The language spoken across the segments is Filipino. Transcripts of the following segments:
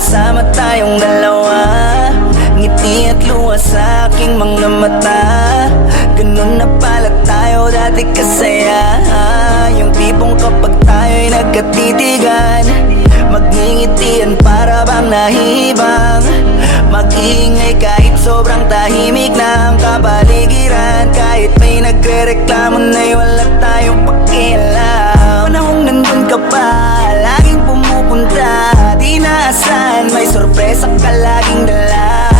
magkasama tayong dalawa. Ngiti at luha sa aking mga mata. Ganun na pala tayo dati kasaya. Yung tipong kapag tayo'y nagkatitigan, magngingitian para bang nahihibang. Mag-iingay kahit sobrang tahimik na ang kapaligiran. Kahit may nagre-reklamo na'y wala tayong pakialam. Panahong nandun ka pa, laging pumupunta, di naasahan, may sorpresa ka laging dala.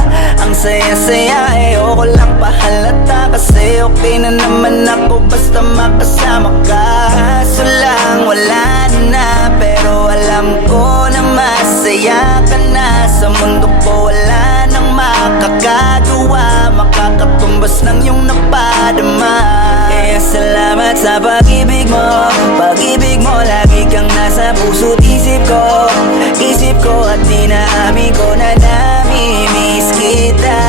Ang saya-saya, ayoko lang pahalata, kasi okay na naman ako basta makasama ka. Kaso lang wala na, pero alam ko na masaya ka na. Sa mundo ko wala nang makakagawa, makakatumbas ng iyong napadama. Kaya salamat sa pag-ibig mo. Pag-ibig mo, lagi kang nasa puso't isip ko. Isip ko at dinaamin ko na nami-miss kita.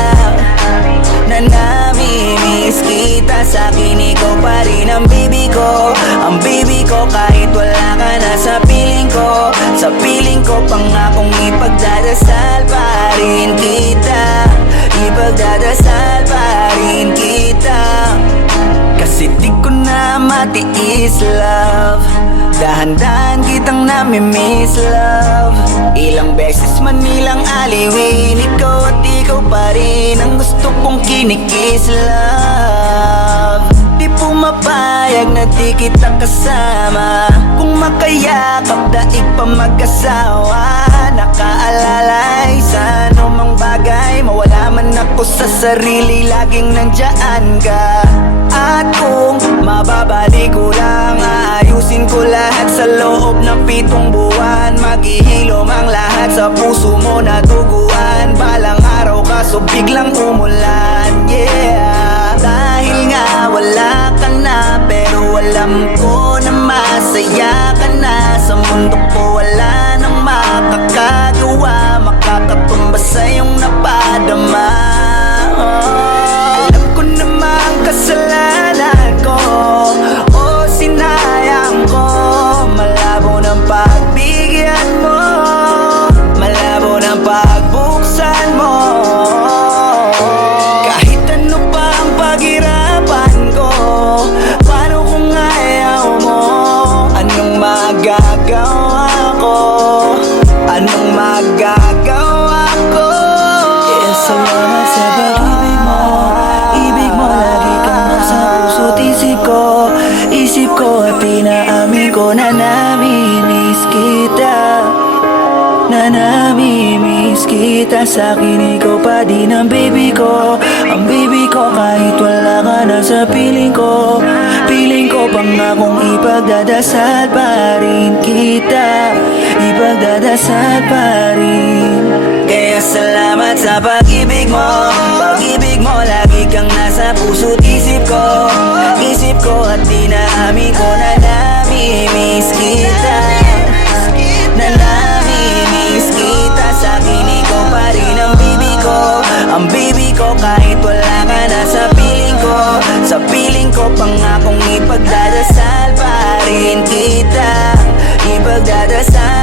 Na nami-miss kita. Sa'kin ikaw pa rin ang baby ko. Ang baby ko kahit wala ka na sa piling ko. Sa piling ko pangakong ipagdadasal pa rin kita. Ipagdadasal pa rin kita. Kasi di ko na matiis, love. Dahan-dahan kitang nami-miss, love. Ilang beses man nilang aliwin, ikaw at ikaw pa rin ang gusto kong kinikis, love. Di pumapayag na di kita kasama. Kung makayakap daig pa mag-asawa. Nakaalalay sa anumang bagay, mawala man ako sa sarili, laging nandyan ka. At kung mababalik ko lang, aayusin ko lahat sa loob ng 7 buwan. Maghihilom ang lahat sa puso mo na duguan. Balang araw kaso biglang umulan, yeah. Dahil nga wala ka na, pero alam ko na masaya ka na. Sa mundo ko wala nang makakagawa, makakatumbas sa iyong napadama. Alam ko namang kasalanan ko, o sinayang ko. Malabo ng pagbigyan mo, malabo ng pagbuksan mo. Kahit ano pa ang paghirapan ko, paano kung ayaw mo? Anong magagawa ko? Anong magagawa ko? Kaya salamat sa pag-ibig mo. Ibig mo lagi kang nasa puso't isip ko. Isip ko at pinaamin ko na nami-miss kita. Na nami-miss kita. Sa'kin ikaw pa din ang baby ko. Ang baby ko kahit wala ka na sa piling ko. Piling ko pangakong ipagdadasal pa rin kita. Ipagdadasal pa rin. Kaya salamat sa pag-ibig mo. Pag-ibig mo lagi kang nasa puso't isip ko. Isip ko at dinaamin ko na nami-miss kita. Na nami-miss kita. Sa'kin ikaw pa rin ang baby ko. Ang baby ko kahit wala ka na sa piling ko. Sa piling ko pangakong ipagdadasal pa rin kita. Ipagdadasal